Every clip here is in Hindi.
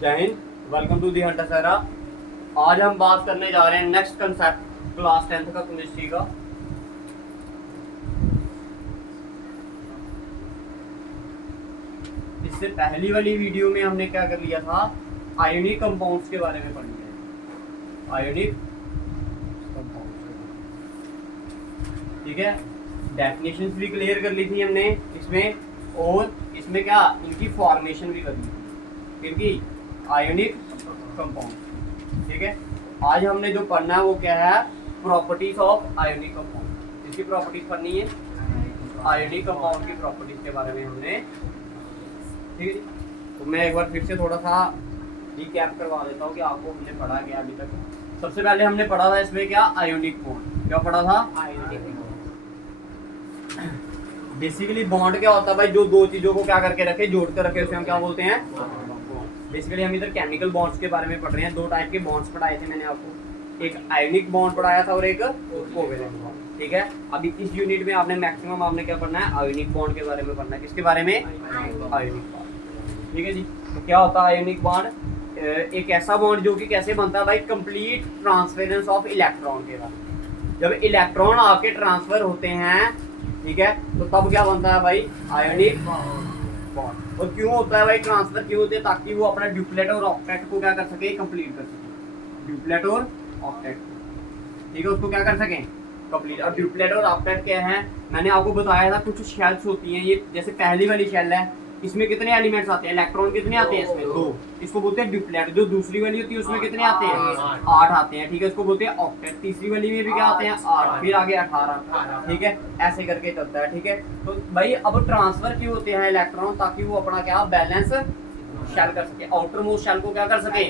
जय हिंद, welcome to the Hunter Sahara. आज हम बात करने जा रहे हैं नेक्स्ट कंसेप्ट क्लास 10th का केमिस्ट्री का। इससे पहली वाली वीडियो में हमने क्या कर लिया था, आयोनिक कंपाउंड्स के बारे में पढ़ लिया। आयोनिक कंपाउंड्स, ठीक है, डेफिनेशंस भी क्लियर कर ली थी हमने इसमें, और इसमें क्या इनकी फॉर्मेशन भी कर ली थी, क्योंकि आयोनिक कंपाउंड। ठीक है, आज हमने जो पढ़ना है वो क्या है, प्रॉपर्टीज ऑफ आयोनिक कंपाउंड। इसकी प्रॉपर्टीज पढ़नी है, आयोनिक कंपाउंड की प्रॉपर्टीज के बारे में हमने। ठीक है, तो मैं एक बार फिर से थोड़ा सा रिकैप करवा देता हूँ कि आपको हमने पढ़ा क्या अभी तक। सबसे पहले हमने पढ़ा था इसमें क्या, आयोनिक बॉन्ड। क्या पढ़ा था, आयोनिक बॉन्ड। बेसिकली बॉन्ड क्या होता है भाई, जो दो चीजों को क्या करके रखे, जोड़ कर रखे, उसे हम क्या बोलते हैं, बेसिकली हम इधर केमिकल बॉन्ड्स के बारे में पढ़ रहे हैं। दो टाइप के बॉन्ड्स पढ़ाए थे मैंने आपको, एक आयोनिक बॉन्ड पढ़ाया था और एक कोवेलेंट बॉन्ड। ठीक है, अभी इस यूनिट में आपने मैक्सिमम आपने क्या पढ़ना है, आयोनिक बॉन्ड के बारे में पढ़ना है। किसके बारे में, आयोनिक बॉन्ड। ठीक है जी, तो क्या होता है आयोनिक बॉन्ड, एक ऐसा बॉन्ड जो कि कैसे बनता है भाई, कंप्लीट ट्रांसफरेंस ऑफ इलेक्ट्रॉन के बाद। जब इलेक्ट्रॉन आपके ट्रांसफर होते हैं, ठीक है, तो तब क्या बनता है भाई, आयोनिक बॉन्ड। और क्यों होता है भाई ट्रांसफर, क्यों होते हैं, ताकि वो अपना ड्यूप्लेट और ऑक्टेट को क्या कर सके, कंप्लीट कर सके। ड्यूप्लेट और ऑक्टेट, ठीक है, उसको क्या कर सकें, कंप्लीट। अब ड्यूप्लेट और ऑक्टेट क्या है, मैंने आपको बताया था, कुछ शेल्स होती हैं ये, जैसे पहली वाली शेल है, इसमें कितने एलिमेंट्स आते हैं, इलेक्ट्रॉन कितने आते हैं इसमें, 2। इसको बोलते हैं ड्यूप्लेट। जो दूसरी वाली होती है उसमें कितने आते हैं, 8 आते हैं। ठीक है, उसको बोलते हैं ऑक्टेट। तीसरी वाली में भी क्या आते हैं, 8, फिर आगे 18। ठीक है, ऐसे करके चलता है। ठीक है, तो भाई अब ट्रांसफर क्यों होते हैं इलेक्ट्रॉन, ताकि वो अपना क्या बैलेंस शेल कर सके, आउटर मोस्ट शेल को क्या कर सके,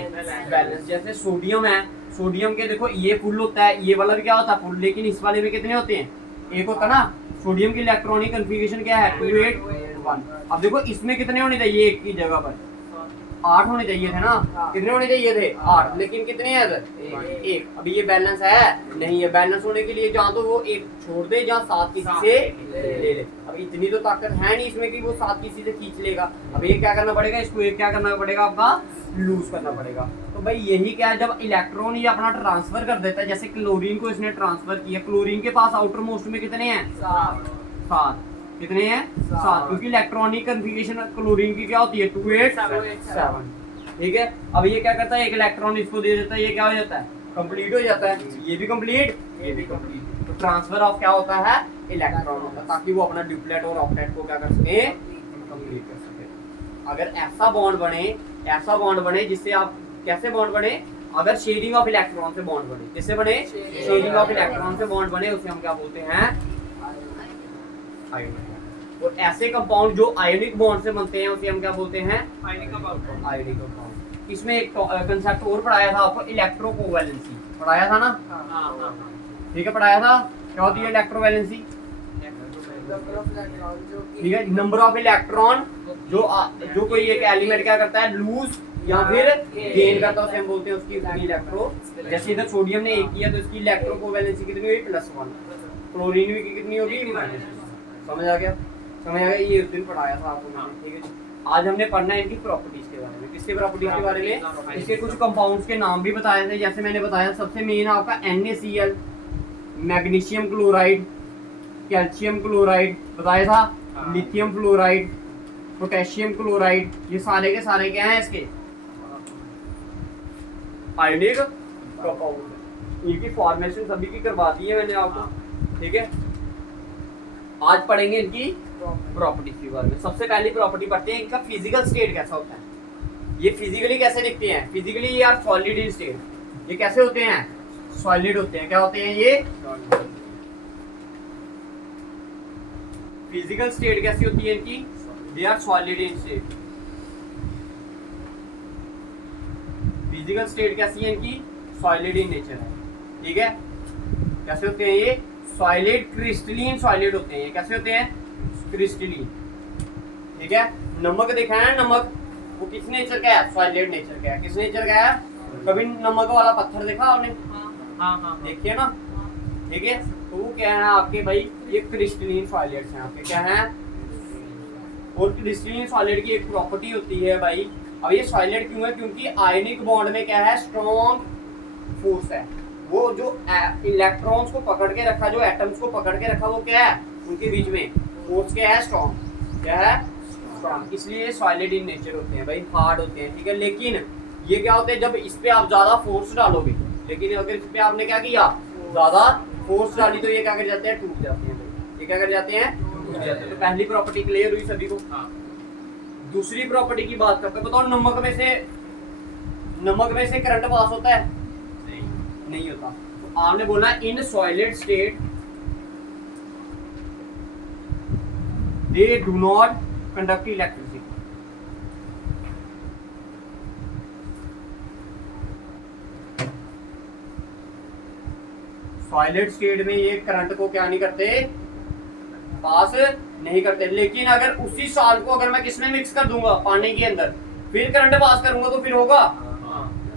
बैलेंस। जैसे सोडियम है, सोडियम के देखो ये फुल होता है, ये वाला भी क्या होता है, फुल, लेकिन इस वाले में कितने होते हैं, एक होता है ना। सोडियम की इलेक्ट्रॉनिक कन्फिगरेशन क्या है, 281। अब देखो इसमें कितने होने चाहिए, एक की जगह पर 8 होने चाहिए थे ना, कितने होने चाहिए थे, 8, लेकिन कितने हैं इधर, 1। अभी ये बैलेंस है नहीं है, बैलेंस होने के लिए जहाँ तो वो 1 छोड़ दे, जहाँ 7 किसी से ले ले। अब इतनी तो ताकत है नहीं इसमें कि वो 7 किसी से खींच लेगा। अब ये क्या करना पड़ेगा, इसको एक क्या करना पड़ेगा, आपका लूज करना पड़ेगा। तो भाई यही क्या है, जब इलेक्ट्रॉन ये अपना ट्रांसफर कर देता है, जैसे क्लोरीन को इसने ट्रांसफर किया, क्लोरीन के पास आउटर मोस्ट में कितने हैं, 7। कितने हैं, 7, क्योंकि इलेक्ट्रॉनिक कन्फिगरेशन क्लोरीन की क्या होती है, 287। ठीक है, अब ये क्या करता है, एक इलेक्ट्रॉन इसको दे देता है, ये क्या हो जाता है, कंप्लीट हो जाता है, ये भी कंप्लीट, ये भी कंप्लीट। तो ट्रांसफर ऑफ क्या होता है, इलेक्ट्रॉन होता है, ताकि वो अपना ड्यूप्लेट और ऑक्टेट को क्या कर सके, कंप्लीट कर सके। अगर ऐसा बॉन्ड बने, ऐसा बॉन्ड बने जिससे आप, कैसे बॉन्ड बने, अगर शेयरिंग ऑफ इलेक्ट्रॉन से बॉन्ड बने, जिससे बने, शेयरिंग ऑफ इलेक्ट्रॉन से बॉन्ड बने, उसे हम क्या बोलते हैं, आयोनिक। और ऐसे कंपाउंड जो आयोनिक बॉन्ड से बनते हैं उसे हम क्या बोलते हैं, आयोनिक कंपाउंड। Ionic compound. इसमें एक कांसेप्ट और पढ़ाया था आपको, इलेक्ट्रोकोवैलेंसी पढ़ाया था ना, ठीक है, पढ़ाया था। क्या होती है इलेक्ट्रोवैलेंसी, ठीक है, नंबर ऑफ इलेक्ट्रॉन जो कोई एक एलिमेंट क्या करता है, लूज या फिर गेन करता है, उसे हम बोलते हैं उसकी इलेक्ट्रो। जैसे इधर सोडियम ने 1 किया तो इसकी इलेक्ट्रोकोवैलेंसी कितनी हुई, +1। क्लोरीन की कितनी होगी, -1। समझ आ गया, समझ आ गया, ये उस दिन पढ़ाया था आपको मैंने। ठीक है, आज हमने पढ़ना है इनकी प्रॉपर्टीज के बारे में। किसके प्रॉपर्टीज के बारे में, इसके कुछ कंपाउंड्स के नाम भी बताए थे। जैसे मैंने बताया, सबसे मेन आपका NaCl, magnesium chloride, calcium chloride बताया था, लिथियम फ्लोराइड, पोटेशियम क्लोराइड, ये सारे के सारे क्या हैं, इसके आयोनिक कंपाउंड। इनकी फॉर्मेशन सभी की करवा दी है मैंने आपको। ठीक है, आज पढ़ेंगे इनकी प्रॉपर्टीज के बारे में। सबसे पहली प्रॉपर्टी पढ़ते हैं, इनका फिजिकल स्टेट कैसा होता है, ये फिजिकली कैसे दिखते हैं। फिजिकली ये आर सॉलिड इन स्टेट, ये कैसे होते हैं, सॉलिड होते हैं। क्या होते हैं ये, फिजिकल स्टेट कैसी होती है इनकी, they are solid in state. Physical state कैसी है इनकी, सॉलिड इन नेचर है। ठीक है, कैसे होते हैं ये, सॉलिड, क्रिस्टलीन सॉलिड होते हैं। ये कैसे होते हैं, क्रिस्टलीन। ठीक है, नमक देखा है ना, नमक वो किस नेचर का है, सॉलिड नेचर का है। किस नेचर का है, कभी नमक वाला पत्थर देखा आपने, हाँ देखिए ना। ठीक है, तो वो क्या है आपके भाई, ये क्रिस्टलीन सॉलिड्स हैं आपके, क्या है। और क्रिस्टलीन सॉलिड की एक प्रॉपर्टी होती है भाई, अब ये सॉलिड क्यों है? क्योंकि आयनिक बॉन्ड में क्या है? स्ट्रॉन्ग फोर्स है। वो जो इलेक्ट्रॉन्स को पकड़ के रखा, जो एटम्स को पकड़ के रखा, वो क्या है? उनके बीच में फोर्स क्या है? स्ट्रॉन्ग। क्या है? स्ट्रॉन्ग। इसलिए ये सॉलिड इन नेचर होते हैं भाई, हार्ड होते हैं, ठीक है। लेकिन ये क्या होते हैं? जब इस पे आप ज्यादा फोर्स डालोगे, लेकिन अगर इस पे आपने क्या किया? ज्यादा फोर्स डाली, तो ये क्या कर जाते हैं? टूट जाते हैं भाई। ये क्या कर जाते हैं? टूट जाते हैं। तो पहली प्रॉपर्टी क्लियर हुई सभी को। दूसरी प्रॉपर्टी की बात करते हैं। बताओ, नमक में से करंट पास होता है? नहीं होता। तो आपने बोला in solid state they do not conduct electricity. Solid state में ये करंट को क्या नहीं करते? पास नहीं करते। लेकिन अगर उसी साल को अगर मैं किसमें मिक्स कर दूंगा? पानी के अंदर, फिर करंट पास करूंगा तो फिर होगा?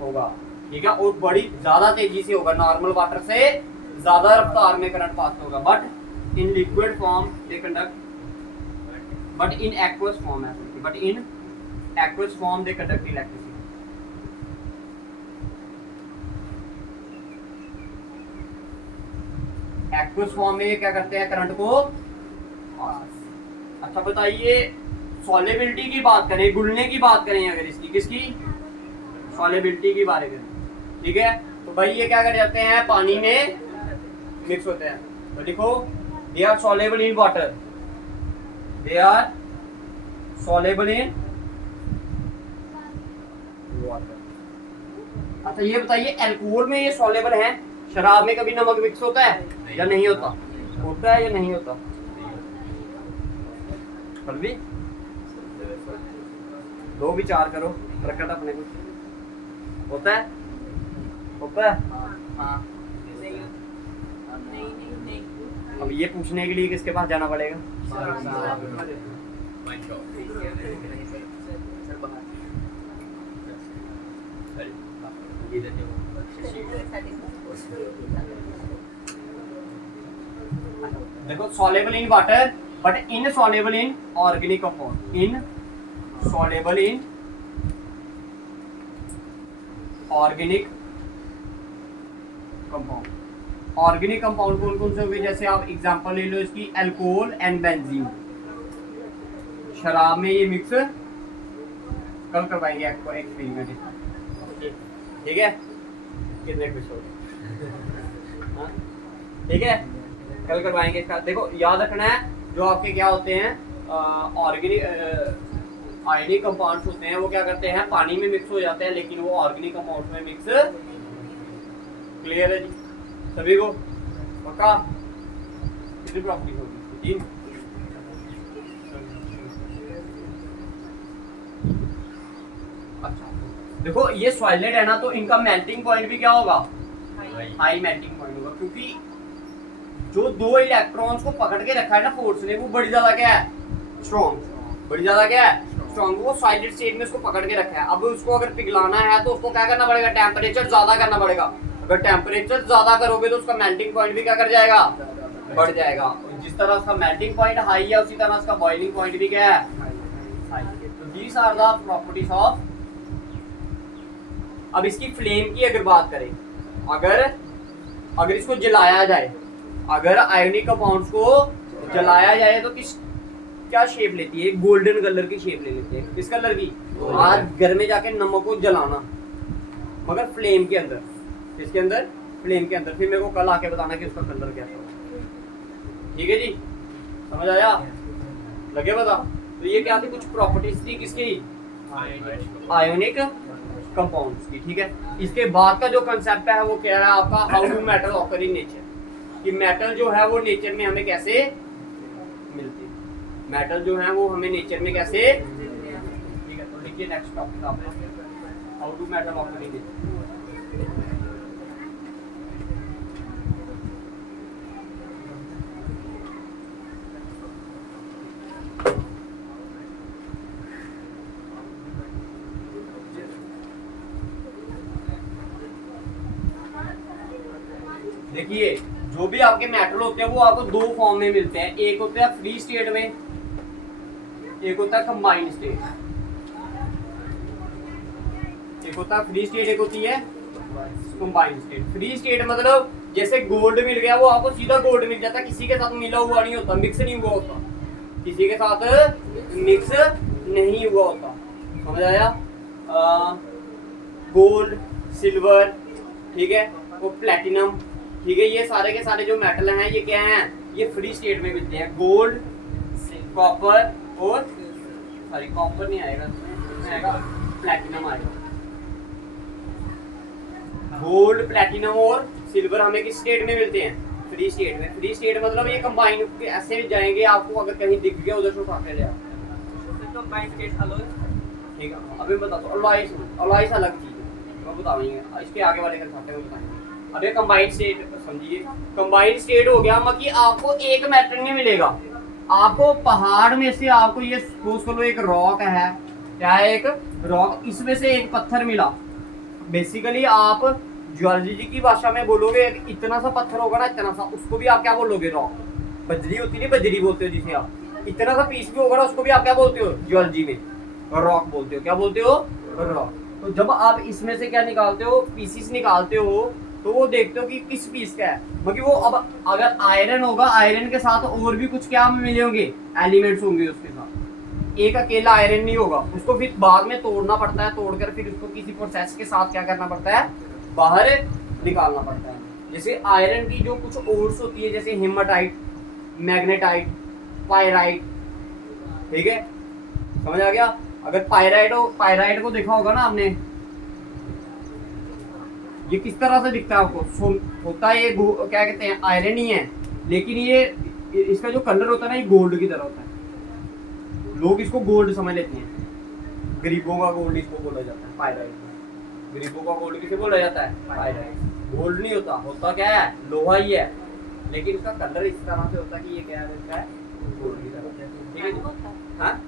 होगा, ठीक है। और बड़ी ज्यादा तेजी से होगा, नॉर्मल वाटर से ज्यादा रफ्तार में करंट पास होगा। But in liquid form they conduct, but in aqueous form है, but in aqueous form they conduct electricity. Aqueous form में क्या करते हैं? करंट को। अच्छा बताइए, सॉलिबिलिटी की बात करें, घुलने की बात करें अगर इसकी, किसकी? सॉलिबिलिटी की बात करें, ठीक है। तो भाई ये क्या कर जाते हैं? पानी में मिक्स होते हैं। तो लिखो, they are soluble in water, they are soluble in water. अच्छा ये बताइए, अल्कोहल में ये सॉलेबल है? शराब में कभी नमक मिक्स होता है या नहीं होता? होता है या नहीं होता? भी दो विचार करो, प्रकट अपने को। होता है? होता है? हाँ। अब ये पूछने के लिए किसके पास जाना पड़ेगा? देखो, soluble in water but insoluble in organic compound. Insoluble in organic compound. Organic compound कौन कौन से हो गए? जैसे आप एग्जांपल ले लो इसकी, अल्कोहल एंड बेंजीन। शराब में ये मिक्स कल करवाएंगे आपको एक्सपेरिमेंट, ठीक है। कितने खुश हो गए? ठीक है, कल करवाएंगे इसका। देखो याद रखना है, जो आपके क्या होते हैं ऑर्गेनिक आयनिक कंपाउंड्स होते हैं, वो क्या करते हैं? पानी में मिक्स हो जाते हैं, लेकिन वो ऑर्गेनिक कंपाउंड्स में मिक्स। क्लियर है जी सभी को? पक्का? कितनी प्रॉपर्टी होगी? 3। अच्छा देखो, ये सॉलिड है ना, तो इनका मेल्टिंग पॉइंट भी क्या होगा? हाई मेल्टिंग पॉइंट होगा, क्योंकि जो दो इलेक्ट्रॉन्स को पकड़ के रखा है ना फोर्स ने, वो बड़ी ज्यादा क्या है? स्ट्रॉन्ग। बड़ी ज्यादा क्या है? स्ट्रॉन्ग। वो सॉलिड स्टेट में उसको पकड़ के रखा है। अब उसको अगर पिघलाना है तो उसको क्या करना पड़ेगा? टेम्परेचर ज्यादा करना पड़ेगा। अगर टेम्परेचर ज्यादा करोगे तो उसका मेल्टिंग पॉइंट भी क्या कर जाएगा? बढ़ जाएगा। जिस तरह उसका मेल्टिंग पॉइंट हाई है, उसी तरह उसका बॉइलिंग पॉइंट भी क्या है? हाई है। तो these are the properties of. अब इसकी फ्लेम की अगर बात करें, अगर इसको जलाया जाए, अगर आयनिक कंपाउंड्स को जलाया जाए तो क्या शेप लेती है? गोल्डन कलर की शेप ले लेती है। किस कलर की? आज घर में जाके नमक को जलाना, मगर फ्लेम के अंदर। किसके अंदर? फ्लेम के अंदर। फिर मेरे को कल आके बताना कि उसका कलर क्या था। ठीक है जी, समझ आया? लगे पता? तो ये क्या थी? कुछ प्रॉपर्टीज थी किसकी? आयोनिक कंपाउंड्स की, ठीक है। इसके बाद का जो कंसेप्ट है वो क्या है आपका? How do metal occur in nature. कि मेटल जो है वो नेचर में हमें कैसे मिलती है? मेटल जो है वो हमें नेचर में कैसे? ठीक है, तो लिखिए नेक्स्ट टॉपिक आप, how do metal occur in nature. देखिए, जो भी आपके मेटल होते हैं वो आपको दो फॉर्म में मिलते हैं। एक होता है फ्री स्टेट में, एक होता है कंबाइंड स्टेट। एक होता है फ्री स्टेट, एक होती है कंबाइंड स्टेट। फ्री स्टेट मतलब जैसे गोल्ड मिल गया वो आपको सीधा गोल्ड मिल जाता है, किसी के साथ मिला हुआ नहीं होता, मिक्स नहीं हुआ होता, किसी के साथ मिक्स नहीं हुआ होता। समझ आया? गोल्ड, सिल्वर, ठीक है, वो प्लेटिनम, ठीक है, ये सारे के सारे जो मेटल हैं ये क्या हैं, ये फ्री स्टेट में मिलते हैं। गोल्ड, कॉपर और सॉरी कॉपर नहीं आएगा इसमें आएगा प्लेटिनम आएगा। गोल्ड, प्लेटिनम और सिल्वर हमें किस स्टेट में मिलते हैं? फ्री स्टेट में। फ्री स्टेट मतलब ये कंबाइन ऐसे जाएंगे, आपको अगर कहीं दिख गया उधर से उठा के ले आओ। कंबाइंड स्टेट अलॉय, ठीक है, अभी बता दो। अलॉयस, अलॉयस अलग चीज है, मैं बताऊंगी इसके आगे वाले कंसेप्ट में बताएंगे। अब ये कंबाइंड स्टेट समझिए, कंबाइंड स्टेट हो गया मतलब आपको एक मेटल नहीं मिलेगा, आपको पहाड़ में से आपको ये सपोज करो एक रॉक है, क्या है, एक रॉक, इसमें से एक पत्थर मिला। बेसिकली आप ज्योलॉजी की भाषा में बोलोगे इतना सा पत्थर होगा ना, इतना सा, उसको भी आप क्या बोलोगे? रॉक। बजरी होती नहीं, बजरी बोलते हो जिसे आप, इतना सा पीस भी होगा ना उसको भी आप क्या बोलते हो ज्योलॉजी में? रॉक बोलते हो। क्या बोलते हो? रॉक। तो जब आप इसमें से क्या निकालते हो, पीसीस निकालते हो, तो वो देखते हो कि किस पीस का है, मतलब वो अब अगर आयरन होगा, आयरन के साथ और भी कुछ क्या मिले होंगे, एलिमेंट्स होंगे उसके साथ, एक अकेला आयरन नहीं होगा, उसको फिर बाद में तोड़ना पड़ता है, तोड़कर फिर उसको किसी प्रोसेस के साथ क्या करना पड़ता है, बाहर निकालना पड़ता है। जैसे आयरन की जो कुछ ओर्स होती है, जैसे हेमाटाइट, मैग्नेटाइट, पायराइट, ठीक है, समझ आ गया? अगर पायराइट को देखा होगा ना आपने, ये किस तरह से दिखता है आपको? होता है ये क्या कहते हैं, आयरन ही है, लेकिन ये इसका जो कलर होता है ना, ये गोल्ड की तरह होता है। लोग इसको गोल्ड समझ लेते हैं, गरीबों का गोल्ड इसको बोला जाता है, पायराइट। गरीबों का गोल्ड किसे बोला जाता है? पायराइट। गोल्ड नहीं होता, होता क्या है, लोहा ही है, लेकिन इसका कलर इस तरह से होता है कि ये क्या होता है, गोल्ड की तरह। ठीक है, हाँ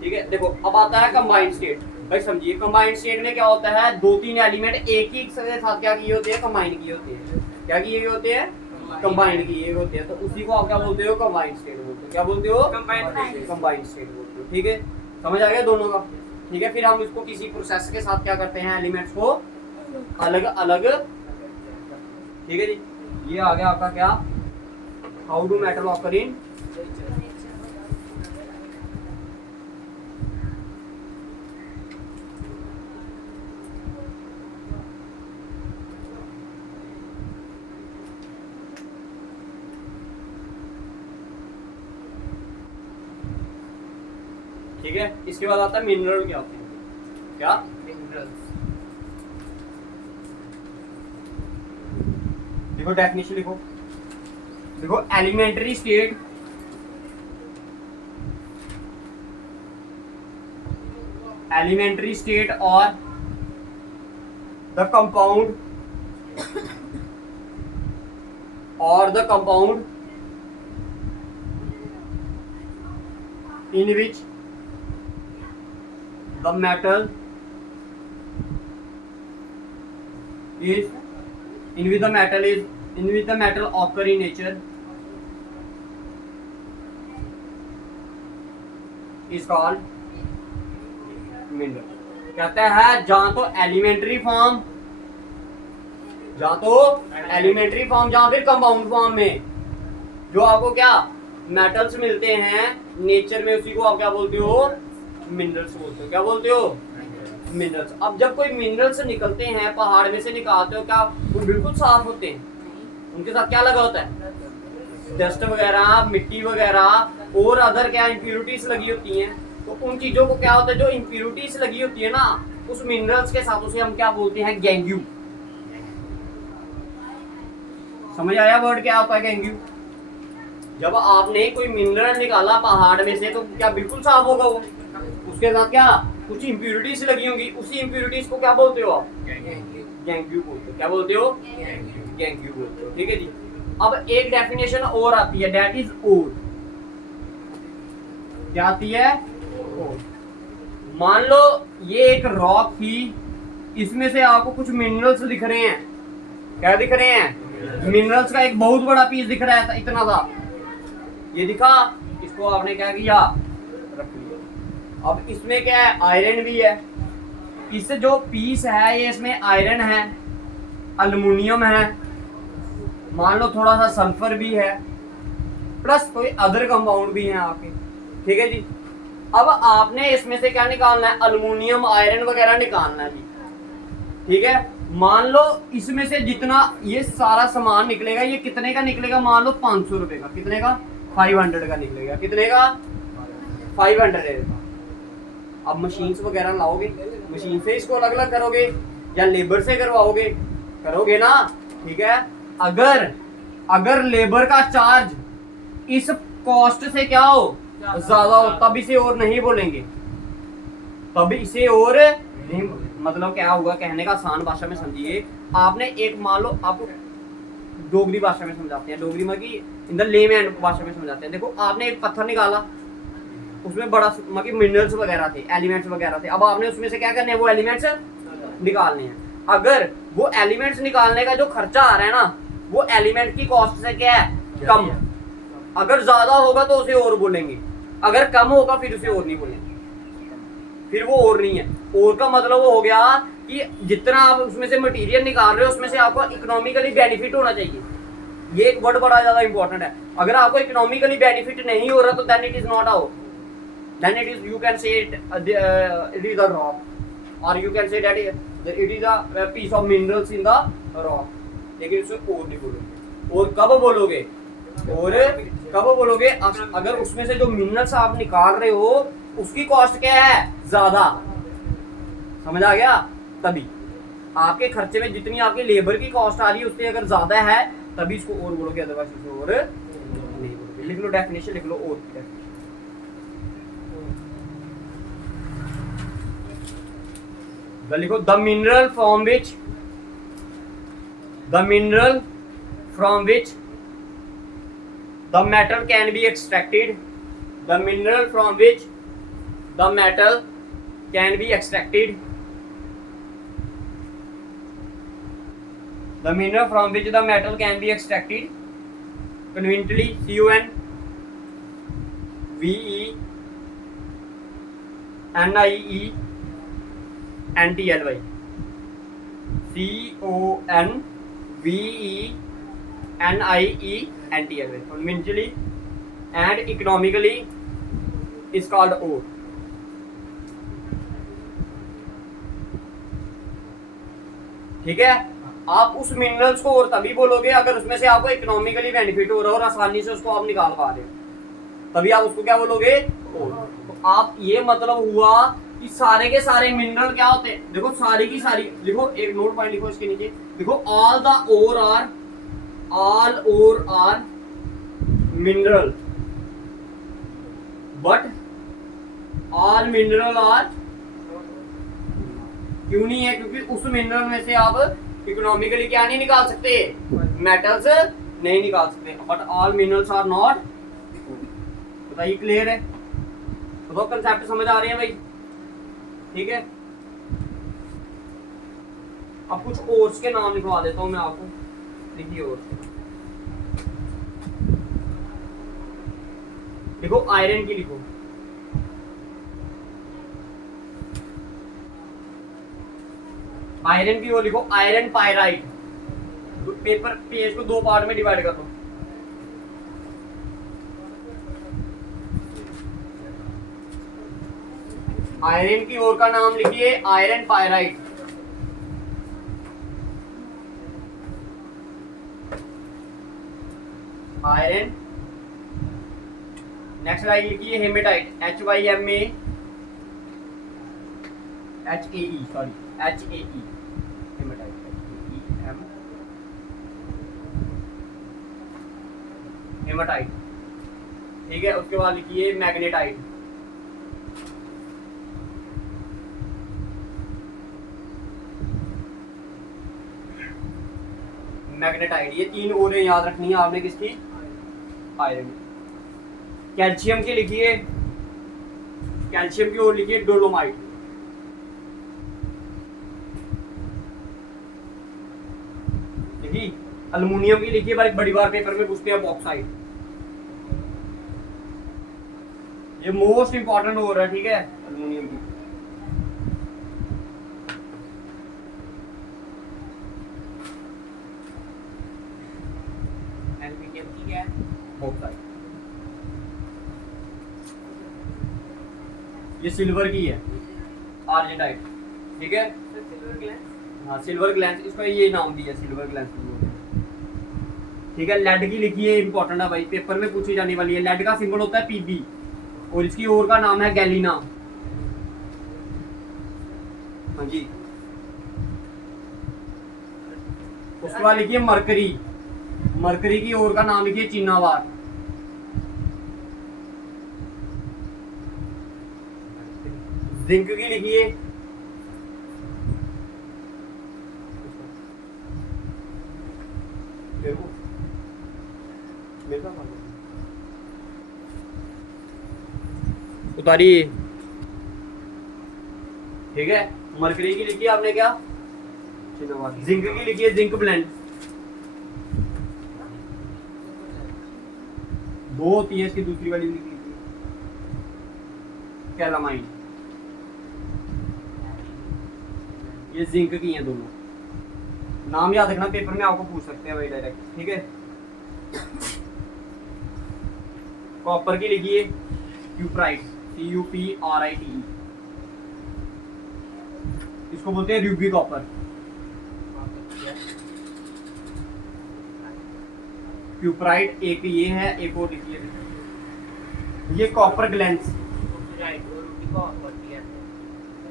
ठीक है। देखो अब आता है कंबाइंड स्टेट। भाई समझिए, कंबाइंड स्टेट में क्या होता है, दो तीन एलिमेंट एक ही साथ क्या किए होते हैं, कंबाइन किए होते हैं। क्या किए होते हैं? कंबाइंड किए होते हैं। तो उसी को आप क्या बोलते हो? कंबाइंड स्टेट बोलते हो। क्या बोलते हो? कंबाइंड स्टेट बोलते हो। ठीक है, समझ आ गया दोनों का? ठीक है, फिर हम इसको किसी प्रोसेस के साथ क्या करते हैं, एलिमेंट्स को अलग अलग, ठीक है जी। ये आ गया आपका क्या, how do metal occur in ठीक है। इसके बाद आता है मिनरल। क्या होते हैं? क्या मिनरल्स? देखो डेफिनेशन लिखो, देखो एलिमेंट्री स्टेट, एलिमेंट्री स्टेट और the compound in which the metal is in which the metal occur in nature is called mineral। कहता है जहां तो एलिमेंट्री फॉर्म, जहां फिर कंपाउंड फॉर्म में जो आपको क्या मेटल्स मिलते हैं नेचर में, उसी को आप क्या बोलते हो? मिनरल्स बोलते हो। क्या बोलते हो? मिनरल्स। अब जब कोई मिनरल्स निकलते हैं पहाड़ में से निकालते हो, क्या वो बिल्कुल साफ होते हैं? उनके साथ क्या लगा होता है? डस्ट वगैरह, मिट्टी वगैरह और अदर क्या इम्प्यूरिटीज लगी होती हैं। तो उन चीजों को क्या होता है, जो इम्प्यूरिटीज लगी होती है ना उस मिनरल्स के साथ, उसे हम क्या बोलते हैं? गैंग्यू। समझ आया वर्ड क्या होता है गैंग्यू? जब आपने कोई मिनरल निकाला पहाड़ में से तो क्या बिल्कुल साफ होगा वो? उसके साथ क्या कुछ इम्प्यूरिटीज लगी होंगी, उसी इम्प्यूरिटीज को क्या बोलते हो आप? गैंग्यू बोलते हो। क्या बोलते हो? गैंग्यू बोलते हो। ठीक है जी। अब एक डेफिनेशन और आती है, दैट इज ओर। क्या आती है? ओर। मान लो ये एक रॉक थी, इसमें से आपको कुछ मिनरल्स दिख रहे हैं। क्या दिख रहे हैं? मिनरल्स का एक बहुत बड़ा पीस दिख रहा है, इतना सा ये दिखा, इसको आपने क्या किया? रख लिया। अब इसमें क्या है, आयरन भी है, इस जो पीस है ये इसमें आयरन है, अल्युमिनियम है, मान लो थोड़ा सा सल्फर भी है, प्लस कोई अदर कंपाउंड भी है आपके, ठीक है जी। अब आपने इसमें से क्या निकालना है, अल्युमिनियम आयरन वगैरह निकालना है जी, ठीक है। मान लो इसमें से जितना ये सारा सामान निकलेगा, ये कितने का निकलेगा, मान लो 500 रुपए का, कितने का, 500 का निकलेगा, कितने का, 500 का। अब मशीन्स वगैरह लाओगे, मशीन से इसको अलग अलग करोगे या लेबर से करवाओगे, करोगे ना, ठीक है। अगर लेबर का चार्ज इस कॉस्ट से क्या हो, ज्यादा हो, तब इसे और नहीं बोलेंगे, तब इसे और नहीं, मतलब क्या होगा, कहने का आसान भाषा में समझिए, आपने एक, मान लो आपको डोगरी भाषा में समझाते हैं, डोगरी में की इन द लेमैन भाषा में समझाते हैं। देखो आपने एक पत्थर निकाला, उसमें बड़ा मतलब मिनरल्स वगैरह थे, एलिमेंट्स वगैरह थे, अब आपने उसमें से क्या करने हैं, वो एलिमेंट्स निकालने हैं। अगर वो एलिमेंट्स निकालने का जो खर्चा आ रहा है ना, वो एलिमेंट की कॉस्ट से क्या है, कम। अगर ज्यादा होगा तो उसे और बोलेंगे, अगर कम होगा फिर उसे और नहीं बोलेंगे, फिर वो और नहीं है। और का मतलब वो हो गया कि जितना आप उसमें से मटेरियल निकाल रहे हो उसमें से आपको इकोनॉमिकली बेनिफिट होना चाहिए। ये एक वर्ड बड़ा ज्यादा इंपॉर्टेंट है। अगर आपको इकोनॉमिकली बेनिफिट नहीं हो रहा तो then it is not out, then it is, you can say it is a rock, or you can say that it is a piece of minerals in the rock, लेकिन उसमें और नहीं बोलोगे। और कब बोलोगे, और कब बोलोगे, अगर उसमें से जो मिनरल्स आप निकाल रहे हो उसकी कॉस्ट क्या है, ज्यादा, समझ आ गया, तभी आपके खर्चे में जितनी आपकी लेबर की कॉस्ट आ रही है उससे अगर ज्यादा है तभी इसको और बोलोगे, अदरवाइज इसको और नहीं बोलोगे। लिख लो डेफिनेशन, लिख लो और definition। लिखो the mineral from which the metal can be extracted, the mineral from which the metal can be extracted, the mineral from which the metal can be extracted conveniently, CONVENIENTLY, CONVENIENTLY, conveniently and economically is called ore। ठीक है, आप उस मिनरल्स को और तभी बोलोगे अगर उसमें से आपको इकोनॉमिकली बेनिफिट हो रहा है और आसानी से उसको आप निकाल पा रहे हो, तभी आप उसको क्या बोलोगे, और। तो आप ये मतलब हुआ कि सारे के सारे मिनरल क्या होते हैं, देखो सारी की सारी, लिखो एक नोट पॉइंट लिखो इसके नीचे, देखो all ore are mineral but all mineral are, क्यों नहीं है, क्योंकि उस मिनरल में से आप इकोनॉमिकली क्या नहीं निकाल सकते, मेटल्स नहीं निकाल सकते, but all minerals are not. बताइए क्लियर है, तो कंसेप्ट समझ आ रहे हैं भाई, ठीक है। अब कुछ ओर्स के नाम लिखवा देता हूं मैं आपको, लिखिए ओर्स, लिखो आयरन की, लिखो आयरन की, वो लिखो आयरन पायराइट। पेपर पेज को दो पार्ट में डिवाइड कर दो, आयरन की ओर का नाम लिखिए iron pyrite, iron. Next line लिखिए haematite, HYMAHAE, sorry HAE, haematite, haematite, ठीक है। उसके बाद लिखिए मैग्नेटाइट, मैग्नेटाइट। ये तीन ओरें याद रखनी है आपने, किसकी, आयरन। कैल्शियम की लिखिए, कैल्शियम की ओर लिखिए डोलोमाइट, लिखी। अल्युमिनियम की लिखिए, बड़ी बार पेपर में पूछते हैं बॉक्साइट, ये मोस्ट इंपॉर्टेंट ओर है, ठीक है। एल्युमिनियम की। एल्यूमिनियम की क्या है? बॉक्साइट। ये सिल्वर की है, आर्जेंटाइट, ठीक है। Sir silver glass. हाँ सिल्वर ग्लैंस, इसका ये नाम दिया सिल्वर ग्लैंस, ठीक है। लेड की लिखी है, इंपॉर्टेंट है भाई, पेपर में पूछी जाने वाली है। लेड का सिंबल होता है पीबी और इसकी ओर का नाम है गैलिना। हाँ जी। उसके बाद लिखिए मरकरी, मरकरी की ओर का नाम लिखिए चिन्नावार। जिंक की लिखिए उतारिए, ठीक है। मरकरी की लिखिए आपने क्या, जिंक की लिखिए जिंक ब्लेंड। दो होती है इसकी, दूसरी वाली लिखी कैलामाइन। ये जिंक की हैं दोनों, नाम याद रखना, पेपर में आपको पूछ सकते हैं भाई डायरेक्ट, ठीक है। कॉपर की लिखिए क्यूप्राइट, CUPRITE, इसको बोलते हैं रूबी कॉपर। क्यूप्राइट एक ये है, एक और लिखिए, ये कॉपर ग्लैंस। राइट, और रूबी को और दिया है।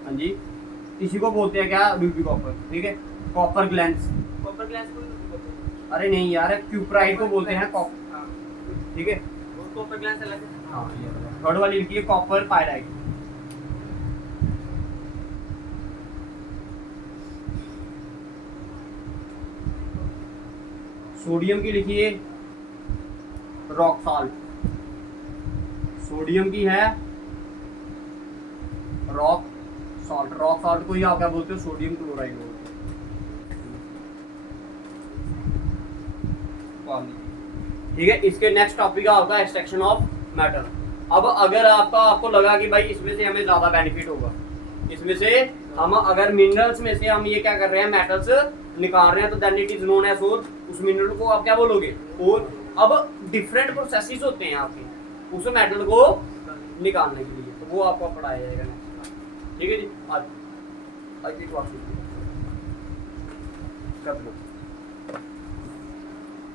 हाँ जी, इसी को बोलते हैं क्या, रूबी कॉपर, ठीक है। कॉपर ग्लैंस, कॉपर ग्लास को रूबी को बोलते हैं। अरे नहीं यार, क्यूप्राइट को बोलते हैं कॉपर, हाँ, ठीक है। और कॉपर ग्लास अलग है। हाँ, थर्ड वाली लिखिए कॉपर पायराइट। सोडियम की लिखिए रॉक साल्ट, सोडियम की है रॉक सॉल्ट। रॉक सॉल्ट को ही आप क्या बोलते हो, सोडियम क्लोराइड बोलते हो, ठीक है। इसके नेक्स्ट टॉपिक आपका एक्सट्रैक्शन ऑफ मेटल। अब अगर आपको लगा कि भाई इसमें से हमें ज्यादा बेनिफिट होगा, इसमें से हम अगर मिनरल्स में से हम ये क्या कर रहे हैं, मेटल्स निकाल रहे हैं, तो then it is known as ore, उस मिनरल को आप क्या बोलोगे, और। अब डिफरेंट प्रोसेसेस होते हैं आपके उस मेटल को निकालने के लिए, तो वो आपको पढ़ाया जाएगा नेक्स्ट, ठीक है जी। आज की क्लास